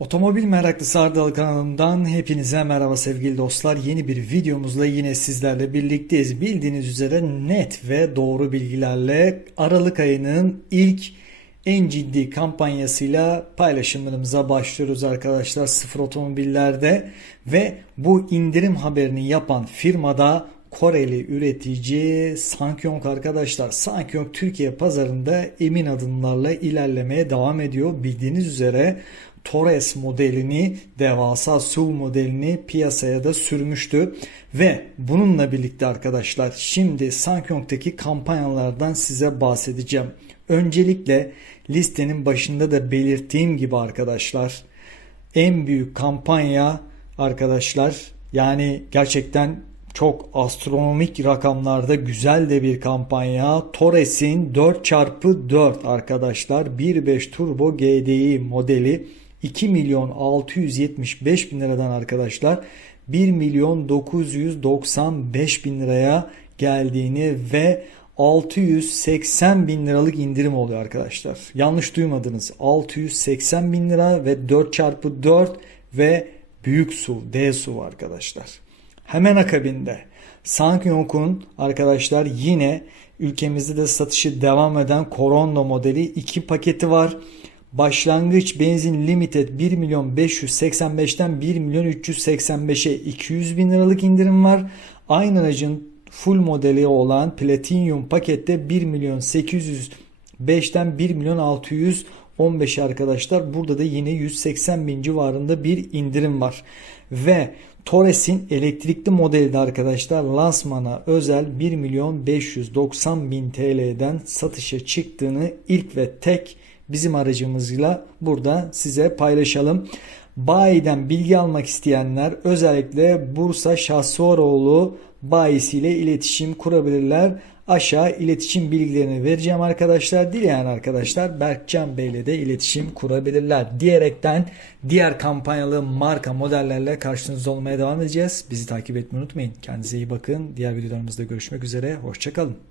Otomobil meraklısı Ardal kanalımdan hepinize merhaba sevgili dostlar. Yeni bir videomuzla yine sizlerle birlikteyiz. Bildiğiniz üzere net ve doğru bilgilerle Aralık ayının ilk en ciddi kampanyasıyla paylaşımlarımıza başlıyoruz arkadaşlar sıfır otomobillerde ve bu indirim haberini yapan firmada Koreli üretici Sankyong arkadaşlar. Sankyong Türkiye pazarında emin adımlarla ilerlemeye devam ediyor. Bildiğiniz üzere Torres modelini, devasa SUV modelini piyasaya da sürmüştü. Ve bununla birlikte arkadaşlar şimdi Sankyong'taki kampanyalardan size bahsedeceğim. Öncelikle listenin başında da belirttiğim gibi arkadaşlar en büyük kampanya arkadaşlar yani gerçekten çok astronomik rakamlarda güzel de bir kampanya. Torres'in 4x4 arkadaşlar 1.5 Turbo GDI modeli 2 milyon 675 bin liradan arkadaşlar 1 milyon 995 bin liraya geldiğini ve 680 bin liralık indirim oluyor arkadaşlar. Yanlış duymadınız. 680 bin lira ve 4x4 ve büyük su, D su arkadaşlar. Hemen akabinde Sankyong'un arkadaşlar yine ülkemizde de satışı devam eden Corolla modeli 2 paketi var. Başlangıç benzin limited 1 milyon 585'ten 1 milyon 385'e 200 bin liralık indirim var. Aynı aracın full modeli olan Platinum pakette 1 milyon 805'ten 1 milyon 615 arkadaşlar. Burada da yine 180 bin civarında bir indirim var. Ve Torres'in elektrikli modeli de arkadaşlar lansmana özel 1 milyon 590 bin TL'den satışa çıktığını ilk ve tek bizim aracımızla burada size paylaşalım. Bayiden bilgi almak isteyenler özellikle Bursa Şahsuaroğlu bayisiyle iletişim kurabilirler. Aşağı iletişim bilgilerini vereceğim arkadaşlar. Dileyen arkadaşlar Berkcan Bey ile de iletişim kurabilirler. Diyerekten diğer kampanyalı marka modellerle karşınızda olmaya devam edeceğiz. Bizi takip etmeyi unutmayın. Kendinize iyi bakın. Diğer videolarımızda görüşmek üzere. Hoşçakalın.